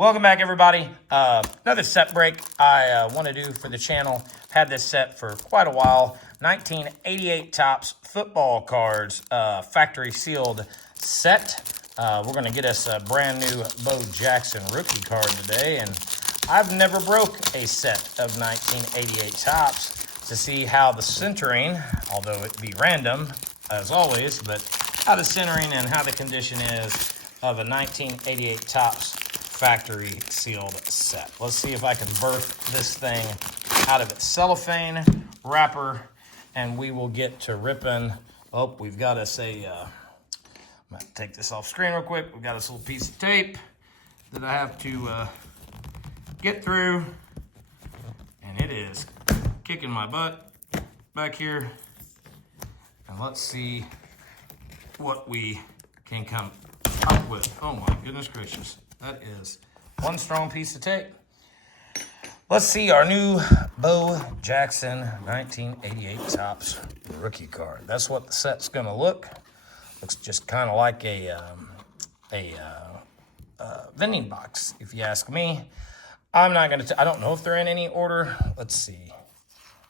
Welcome back, everybody. Another set break I want to do for the channel. Had this set for quite a while. 1988 Topps football cards, factory sealed set. We're going to get us a brand new Bo Jackson rookie card today. And I've never broke a set of 1988 Topps to see how the centering, although it be random as always, but how the centering and how the condition is of a 1988 Topps factory sealed set. Let's see if I can birth this thing out of its cellophane wrapper, and we will get to ripping. Oh, we've got us a, I'm going to take this off screen real quick. We've got this little piece of tape that I have to get through, and it is kicking my butt back here. And let's see what we can come up with. Oh my goodness gracious. That is one strong piece of tape. Let's see our new Bo Jackson 1988 Topps rookie card. That's what the set's gonna look. Looks just kind of like a vending box, if you ask me. I'm not gonna, I don't know if they're in any order. Let's see.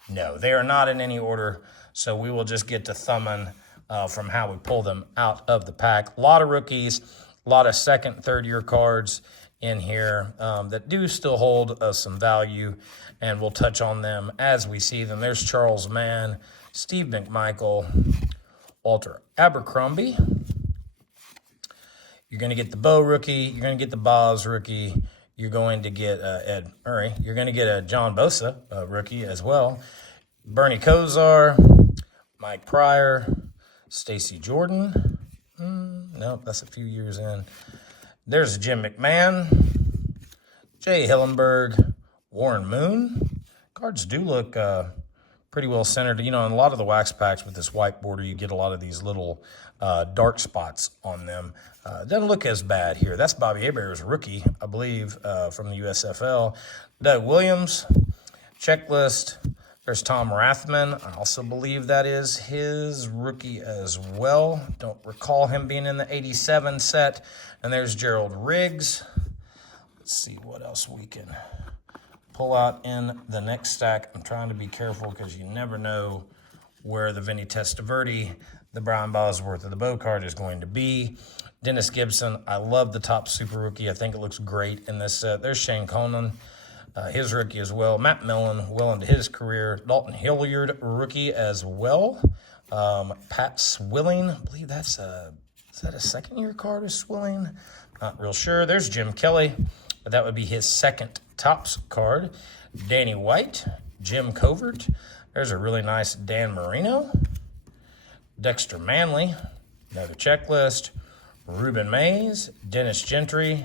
No, they are not in any order. So we will just get to thumbing from how we pull them out of the pack. A lot of rookies. A lot of second, third year cards in here that do still hold some value, and we'll touch on them as we see them. There's Charles Mann, Steve McMichael, Walter Abercrombie. You're going to get the Bo rookie. You're going to get the Boz rookie. You're going to get Ed Murray. You're going to get a John Bosa rookie as well. Bernie Kosar, Mike Pryor, Stacy Jordan. Nope, that's a few years in. There's Jim McMahon, Jay Hillenberg, Warren Moon. Cards do look pretty well centered. You know, in a lot of the wax packs with this white border, you get a lot of these little dark spots on them. Doesn't look as bad here. That's Bobby Hebert's rookie, I believe, from the USFL. Doug Williams, checklist. There's Tom Rathman. I also believe that is his rookie as well. Don't recall him being in the 87 set. And there's Gerald Riggs. Let's see what else we can pull out in the next stack. I'm trying to be careful because you never know where the Vinny Testaverde, the Brian Bosworth, or the Bo card is going to be. Dennis Gibson. I love the Top Super Rookie. I think it looks great in this set. There's Shane Conan. His rookie as well. Matt Millen, well into his career. Dalton Hilliard, rookie as well. Pat Swilling, I believe that's is that a second-year card of Swilling? Not real sure. There's Jim Kelly. That would be his second Topps card. Danny White, Jim Covert. There's a really nice Dan Marino. Dexter Manley, another checklist. Ruben Mays, Dennis Gentry,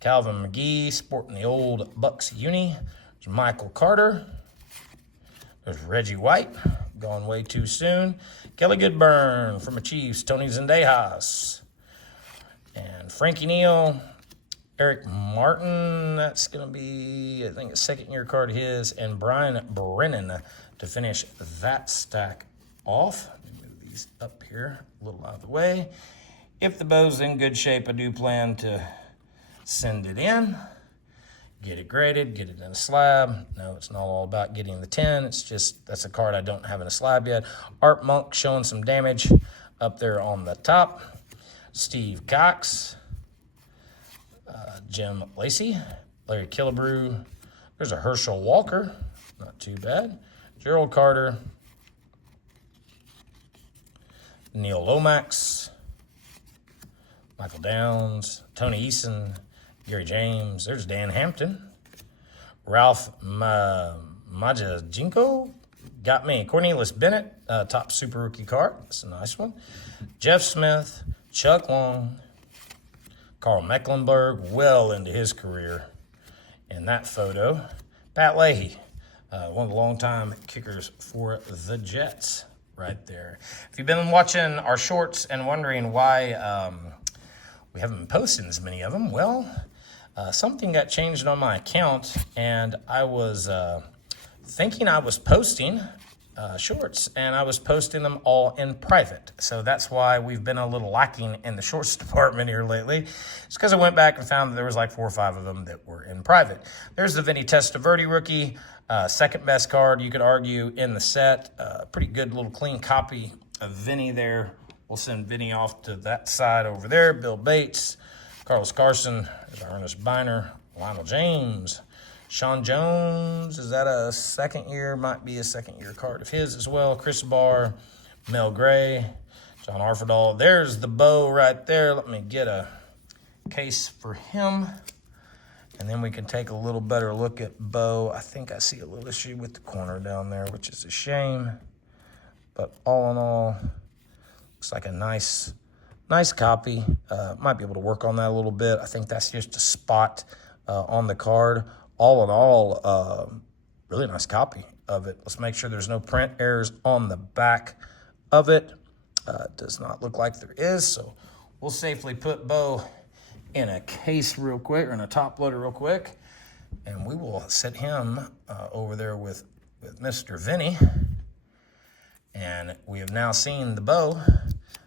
Calvin McGee, sporting the old Bucks uni. There's Michael Carter. There's Reggie White, gone way too soon. Kelly Goodburn from the Chiefs. Tony Zendejas. And Frankie Neal. Eric Martin, that's going to be, I think, a second-year card his. And Brian Brennan to finish that stack off. Let me move these up here a little out of the way. If the Bo's in good shape, I do plan to send it in, get it graded, get it in a slab. No, it's not all about getting the 10. It's just, that's a card I don't have in a slab yet. Art Monk showing some damage up there on the top. Steve Cox, Jim Lacey, Larry Killebrew. There's a Herschel Walker, not too bad. Gerald Carter, Neil Lomax, Michael Downs, Tony Eason, Gary James. There's Dan Hampton. Ralph Majajinko. Got me. Cornelius Bennett, Top Super Rookie card. That's a nice one. Jeff Smith, Chuck Long, Carl Mecklenburg, well into his career in that photo. Pat Leahy, one of the longtime kickers for the Jets right there. If you've been watching our shorts and wondering why we haven't been posting as many of them, well, something got changed on my account, and I was thinking I was posting shorts, and I was posting them all in private. So that's why we've been a little lacking in the shorts department here lately. It's because I went back and found that there was like 4 or 5 of them that were in private. There's the Vinny Testaverde rookie, second best card, you could argue, in the set. Pretty good little clean copy of Vinny there. We'll send Vinny off to that side over there. Bill Bates, Carlos Carson, Ernest Biner, Lionel James, Sean Jones, is that a second year? Might be a second year card of his as well. Chris Barr, Mel Gray, John Arfidal. There's the Bo right there. Let me get a case for him. And then we can take a little better look at Bo. I think I see a little issue with the corner down there, which is a shame. But all in all, looks like a nice copy. Might be able to work on that a little bit. I think that's just a spot on the card. All in all, really nice copy of it. Let's make sure there's no print errors on the back of it. Does not look like there is, so we'll safely put Bo in a case real quick, or in a top loader real quick, and we will set him over there with Mr. Vinny. And we have now seen the Bo,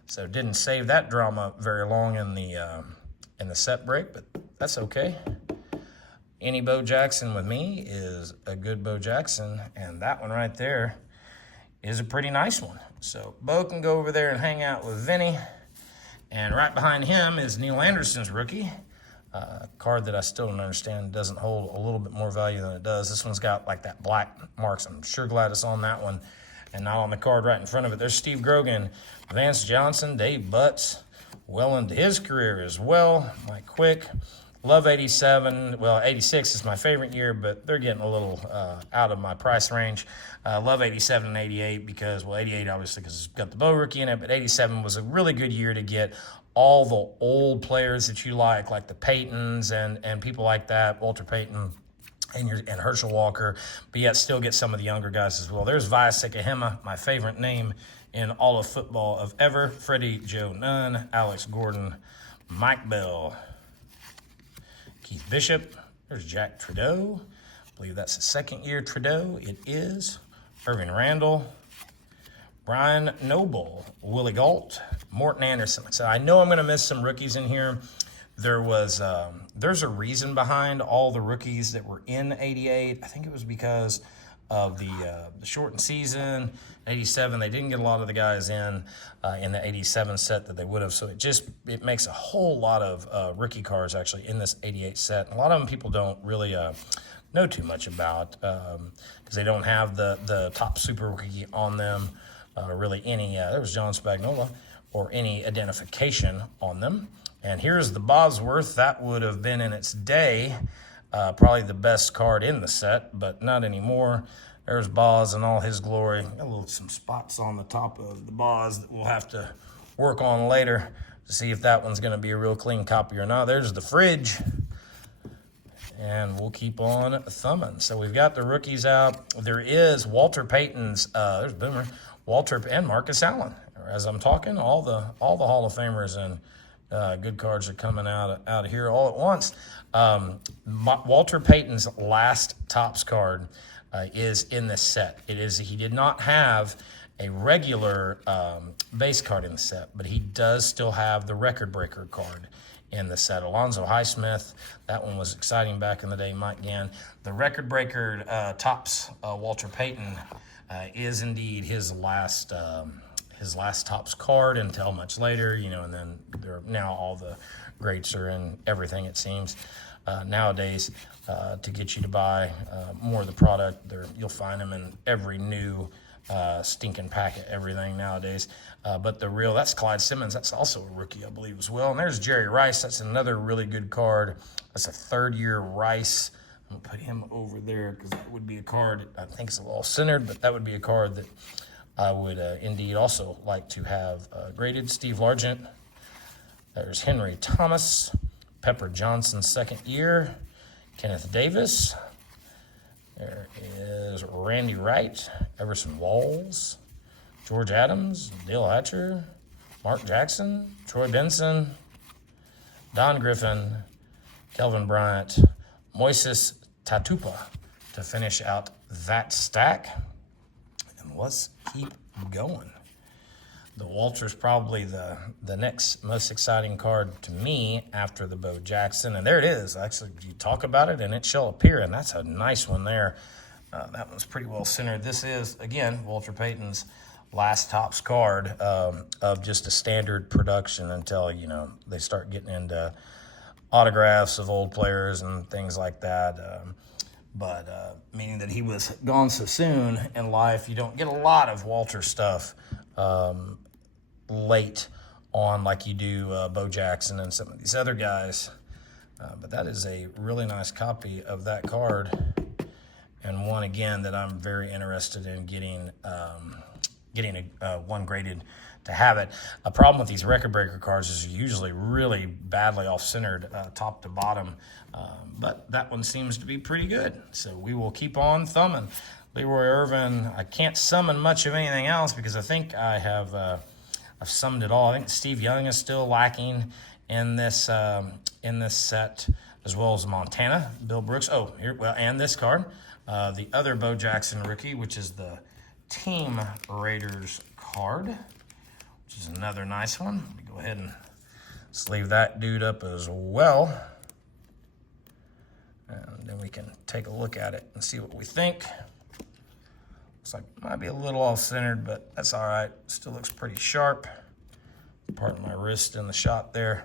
so didn't save that drama very long in the set break, but that's okay. Any Bo Jackson with me is a good Bo Jackson, and that one right there is a pretty nice one. So Bo can go over there and hang out with Vinny, and right behind him is Neil Anderson's rookie, card that I still don't understand, doesn't hold a little bit more value than it does. This one's got like that black marks. I'm sure glad it's on that one and not on the card right in front of it. There's Steve Grogan, Vance Johnson, Dave Butts, well into his career as well, Mike Quick. Love 87. Well, 86 is my favorite year, but they're getting a little out of my price range. Love 87 and 88 because, well, 88 obviously because it's got the Bo rookie in it, but 87 was a really good year to get all the old players that you like the Paytons and people like that, Walter Payton and Herschel Walker, but yet still get some of the younger guys as well. There's Viasek Ahema, my favorite name in all of football of ever. Freddie Joe Nunn, Alex Gordon, Mike Bell, Keith Bishop. There's Jack Trudeau. I believe that's the second year Trudeau. It is. Irving Randall, Brian Noble, Willie Galt, Morton Anderson. So I know I'm going to miss some rookies in here. There's a reason behind all the rookies that were in 88. I think it was because of the shortened season. 87, they didn't get a lot of the guys in the 87 set that they would have. So it makes a whole lot of rookie cards actually in this 88 set. And a lot of them people don't really know too much about because they don't have the top super rookie on them, really any. There was John Spagnola, or any identification on them. And here's the Bosworth. That would have been in its day probably the best card in the set, but not anymore. There's Boz in all his glory. Got some spots on the top of the Boz that we'll have to work on later to see if that one's going to be a real clean copy or not. There's the Fridge. And we'll keep on thumbing. So we've got the rookies out. There is Walter Payton's, there's Boomer, Walter and Marcus Allen. As I'm talking, all the Hall of Famers and good cards are coming out of here all at once. Walter Payton's last Topps card is in this set. He did not have a regular base card in the set, but he does still have the record breaker card in the set. Alonzo Highsmith, that one was exciting back in the day. Mike Gann. The record breaker Topps Walter Payton is indeed his last Topps card until much later, and then now all the greats are in everything, it seems. Nowadays, to get you to buy more of the product, you'll find them in every new stinking packet, everything nowadays. But that's Clyde Simmons. That's also a rookie, I believe, as well. And there's Jerry Rice. That's another really good card. That's a third-year Rice. I'm going to put him over there because that would be a card. I think it's a little centered, but that would be a card that I would indeed also like to have graded. Steve Largent. There's Henry Thomas. Pepper Johnson, second year. Kenneth Davis. There is Randy Wright, Everson Walls, George Adams, Dale Hatcher, Mark Jackson, Troy Benson, Don Griffin, Kelvin Bryant, Moises Tatupa to finish out that stack. And let's keep going. The Walter's probably the next most exciting card to me after the Bo Jackson. And there it is. Actually, you talk about it and it shall appear. And that's a nice one there. That one's pretty well centered. This is, again, Walter Payton's last Topps card of just a standard production until, you know, they start getting into autographs of old players and things like that. Meaning that he was gone so soon in life, you don't get a lot of Walter stuff late on like you do Bo Jackson and some of these other guys. But that is a really nice copy of that card, and one, again, that I'm very interested in getting one graded to have it. A problem with these record breaker cards is you're usually really badly off-centered top to bottom, but that one seems to be pretty good. So we will keep on thumbing. Leroy Irvin, I can't summon much of anything else because I think I've summed it all. I think Steve Young is still lacking in this set, as well as Montana, Bill Brooks. Oh, here, well, and this card, the other Bo Jackson rookie, which is the Team Raiders card, which is another nice one. Let me go ahead and sleeve that dude up as well. And then we can take a look at it and see what we think. Looks like it might be a little off-centered, but that's all right. Still looks pretty sharp. Pardon my wrist in the shot there.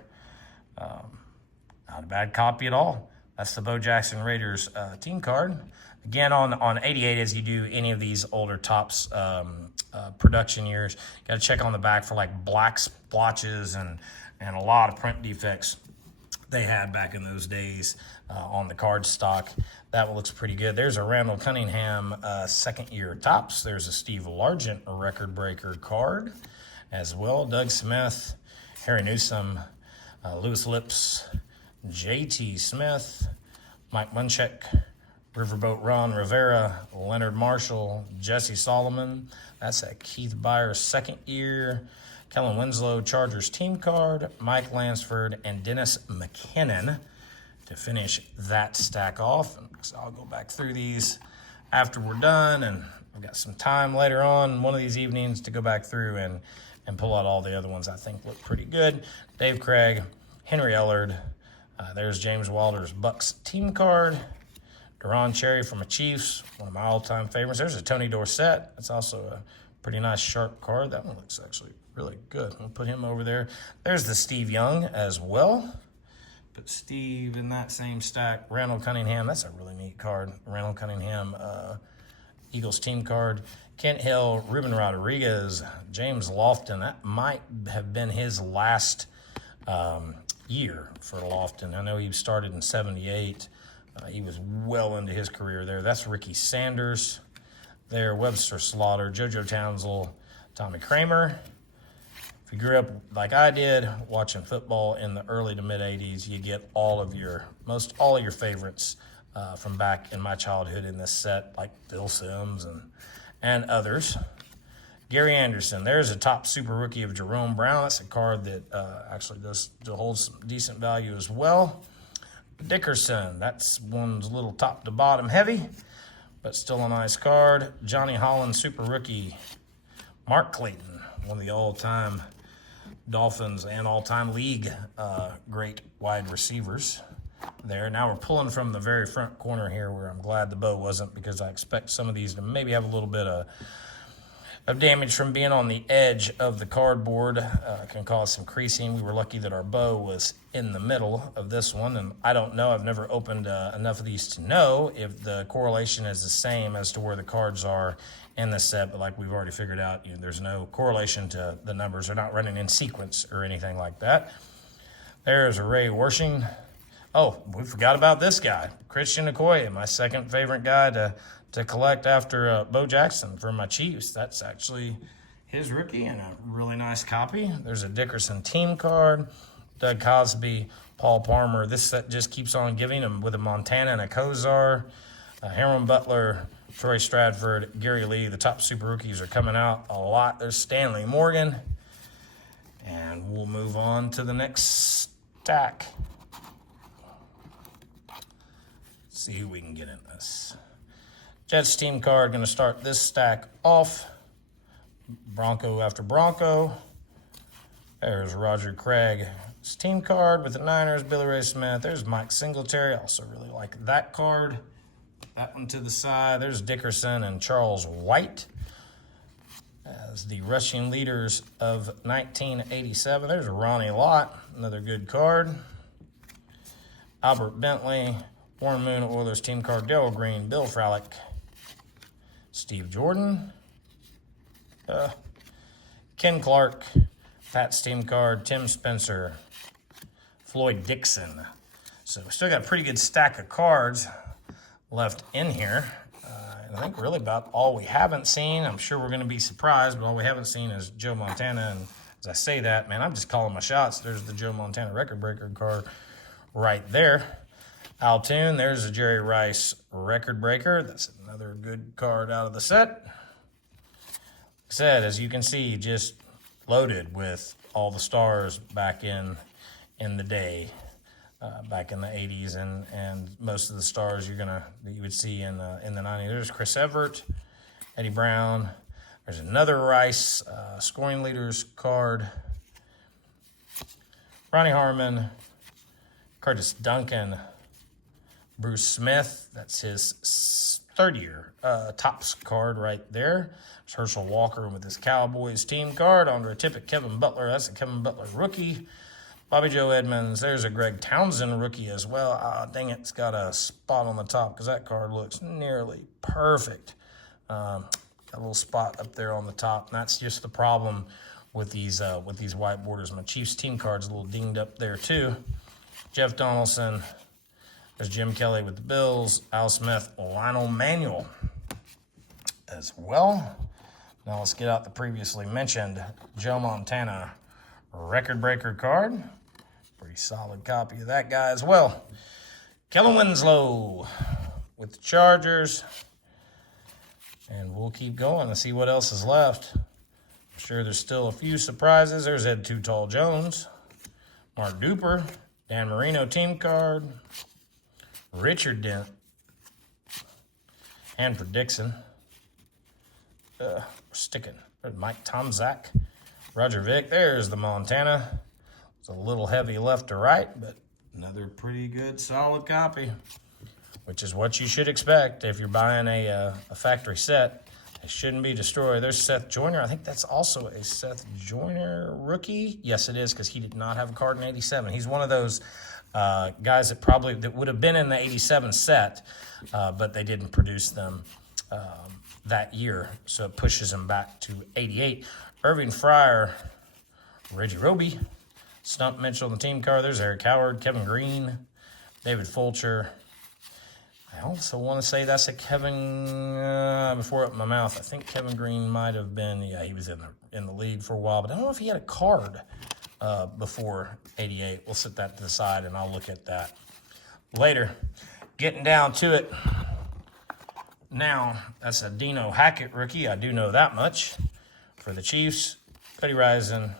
Not a bad copy at all. That's the Bo Jackson Raiders team card. Again, on 88, as you do any of these older Topps production years, you got to check on the back for like black splotches and a lot of print defects they had back in those days on the card stock. That one looks pretty good. There's a Randall Cunningham second-year Topps. There's a Steve Largent record breaker card as well. Doug Smith, Harry Newsome, Lewis Lips, J.T. Smith, Mike Munchak, Riverboat Ron Rivera, Leonard Marshall, Jesse Solomon. That's a Keith Byers second year. Kellen Winslow, Chargers team card. Mike Lansford and Dennis McKinnon to finish that stack off. So I'll go back through these after we're done, and I've got some time later on one of these evenings to go back through and pull out all the other ones I think look pretty good. Dave Craig, Henry Ellard. There's James Wilder's Bucks team card. Deron Cherry from the Chiefs, one of my all-time favorites. There's a Tony Dorsett. That's also a pretty nice sharp card. That one looks actually really good. We'll put him over there. There's the Steve Young as well. Put Steve in that same stack. Randall Cunningham, that's a really neat card. Randall Cunningham, Eagles team card. Kent Hill, Ruben Rodriguez, James Lofton. That might have been his last year for Lofton. I know he started in 78. He was well into his career there. That's Ricky Sanders there, Webster Slaughter, JoJo Townsend, Tommy Kramer. If you grew up like I did, watching football in the early to mid-'80s, you get all of your favorites from back in my childhood in this set, like Bill Sims and others. Gary Anderson, there's a top super rookie of Jerome Brown. That's a card that actually does hold some decent value as well. Dickerson, that's one's a little top to bottom heavy, but still a nice card. Johnny Holland, super rookie. Mark Clayton, one of the all-time Dolphins and all-time league great wide receivers there. Now we're pulling from the very front corner here, where I'm glad the bow wasn't, because I expect some of these to maybe have a little bit of damage from being on the edge of the cardboard. Can cause some creasing. We were lucky that our bow was in the middle of this one, and I don't know, I've never opened enough of these to know if the correlation is the same as to where the cards are in the set, but like we've already figured out, there's no correlation to the numbers. They're not running in sequence or anything like that. There's a Ray Wersching. Oh, we forgot about this guy, Christian Okoye, my second favorite guy to collect after Bo Jackson for my Chiefs. That's actually his rookie and a really nice copy. There's a Dickerson team card, Doug Cosby, Paul Palmer. This set just keeps on giving him with a Montana and a Kozar. Herman Butler, Troy Stratford, Gary Lee. The top super rookies are coming out a lot. There's Stanley Morgan. And we'll move on to the next stack. See who we can get in this. Jets team card, going to start this stack off. Bronco after Bronco. There's Roger Craig's team card with the Niners, Billy Ray Smith. There's Mike Singletary. I also really like that card. That one to the side. There's Dickerson and Charles White as the rushing leaders of 1987. There's Ronnie Lott, another good card. Albert Bentley, Warren Moon, Oilers team card, Darrell Green, Bill Fralick, Steve Jordan, Ken Clark, Pat's team card, Tim Spencer, Floyd Dixon. So we still got a pretty good stack of cards left in here. And I think really about all we haven't seen. I'm sure we're going to be surprised, but all we haven't seen is Joe Montana. And as I say that, man, I'm just calling my shots. There's the Joe Montana record breaker card right there. Al Toon, there's a Jerry Rice record breaker. That's another good card out of the set. Like I said, as you can see, just loaded with all the stars back in the day, back in the 80s, and most of the stars that you would see in the 90s. There's Chris Everett, Eddie Brown. There's another Rice scoring leaders card. Ronnie Harmon, Curtis Duncan, Bruce Smith. That's his third year Topps card right there. There's Herschel Walker with his Cowboys team card. Andre Tippett, Kevin Butler. That's a Kevin Butler rookie. Bobby Joe Edmonds. There's a Greg Townsend rookie as well. Ah, dang it. It's got a spot on the top because that card looks nearly perfect. Got a little spot up there on the top. And that's just the problem with these white borders. My Chiefs team card's a little dinged up there too. Jeff Donaldson. There's Jim Kelly with the Bills. Al Smith, Lionel Manuel as well. Now let's get out the previously mentioned Joe Montana record breaker card. Pretty solid copy of that guy as well. Kellen Winslow with the Chargers. And we'll keep going and see what else is left. I'm sure there's still a few surprises. There's Ed Too Tall Jones. Mark Duper. Dan Marino team card. Richard Dent. Hanford Dixon. We're sticking. There's Mike Tomczak. Roger Vick. There's the Montana. It's a little heavy left to right, but another pretty good solid copy, which is what you should expect if you're buying a factory set. It shouldn't be destroyed. There's Seth Joyner. I think that's also a Seth Joyner rookie. Yes, it is, because he did not have a card in 87. He's one of those guys that would have been in the 87 set, but they didn't produce them that year, so it pushes him back to 88. Irving Fryer, Reggie Roby, Stump Mitchell on the team card. There's Eric Howard, Kevin Green, David Fulcher. I also want to say that's a Kevin, before up my mouth, I think Kevin Green might have been, yeah, he was in the league for a while, but I don't know if he had a card before 88. We'll set that to the side, and I'll look at that later. Getting down to it now, that's a Dino Hackett rookie. I do know that much. For the Chiefs, Cody Risen.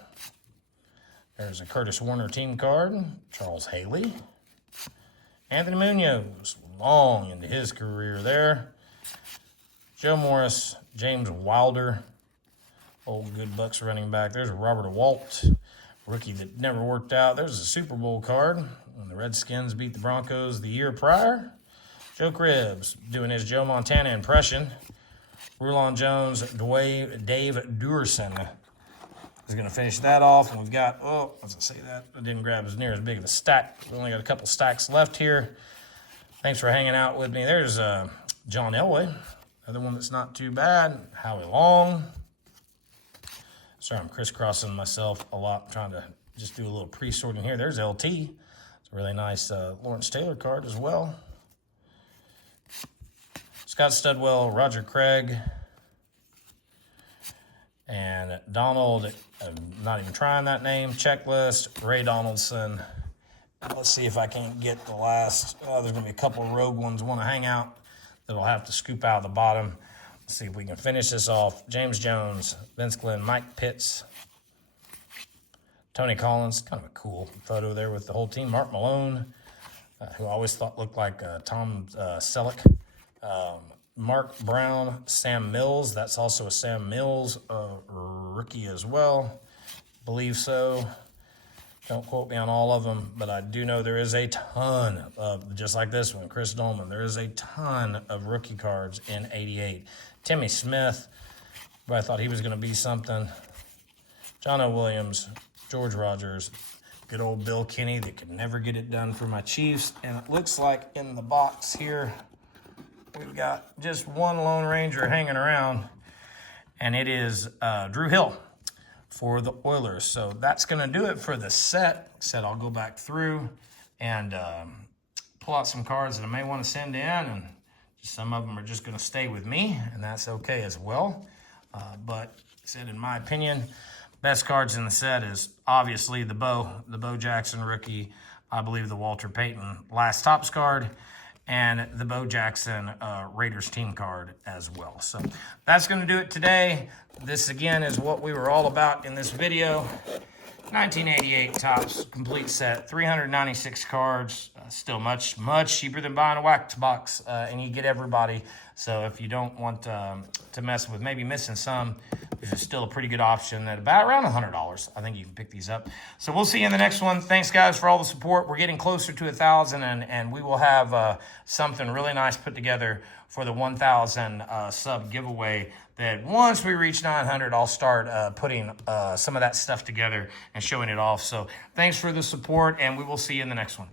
There's a Curtis Warner team card. Charles Haley. Anthony Munoz, long into his career there. Joe Morris, James Wilder, old good Bucks running back. There's Robert Walt, rookie that never worked out. There's a Super Bowl card when the Redskins beat the Broncos the year prior. Joe Cribbs doing his Joe Montana impression. Rulon Jones, Dave Duerson is going to finish that off. And we've got, as I say that, I didn't grab as big of a stack. We only got a couple stacks left here. Thanks for hanging out with me. There's John Elway, another one that's not too bad. Howie Long. Sorry, I'm crisscrossing myself a lot, trying to just do a little pre-sorting here. There's LT. It's a really nice Lawrence Taylor card as well. Scott Studwell, Roger Craig, and Donald, I'm not even trying that name, Checklist, Ray Donaldson. Let's see if I can't get the last, there's going to be a couple of rogue ones want to hang out that I'll have to scoop out of the bottom. Let's see if we can finish this off. James Jones, Vince Glenn, Mike Pitts, Tony Collins, kind of a cool photo there with the whole team. Mark Malone, who I always thought looked like Tom Selleck. Mark Brown, Sam Mills. That's also a Sam Mills rookie as well. Believe so. Don't quote me on all of them, but I do know there is a ton of, just like this one, Chris Dolman, there is a ton of rookie cards in 88. Timmy Smith, I thought he was going to be something. John O. Williams, George Rogers, good old Bill Kenny that could never get it done for my Chiefs. And it looks like in the box here, we've got just one Lone Ranger hanging around, and it is Drew Hill for the Oilers. So that's going to do it for the set. I'll go back through and pull out some cards that I may want to send in, and some of them are just going to stay with me, and that's okay as well. But said, in my opinion, best cards in the set is obviously the Bo Jackson rookie, I believe the Walter Payton last Topps card, and the Bo Jackson Raiders team card as well. So that's going to do it today. This, again, is what we were all about in this video. 1988 Topps complete set, 396 cards. Still much cheaper than buying a wax box, and you get everybody. So if you don't want to mess with maybe missing some, this is still a pretty good option at about around $100. I think you can pick these up. So we'll see you in the next one. Thanks, guys, for all the support. We're getting closer to 1,000, and we will have something really nice put together for the 1,000 sub giveaway. That once we reach 900, I'll start putting some of that stuff together and showing it off. So thanks for the support, and we will see you in the next one.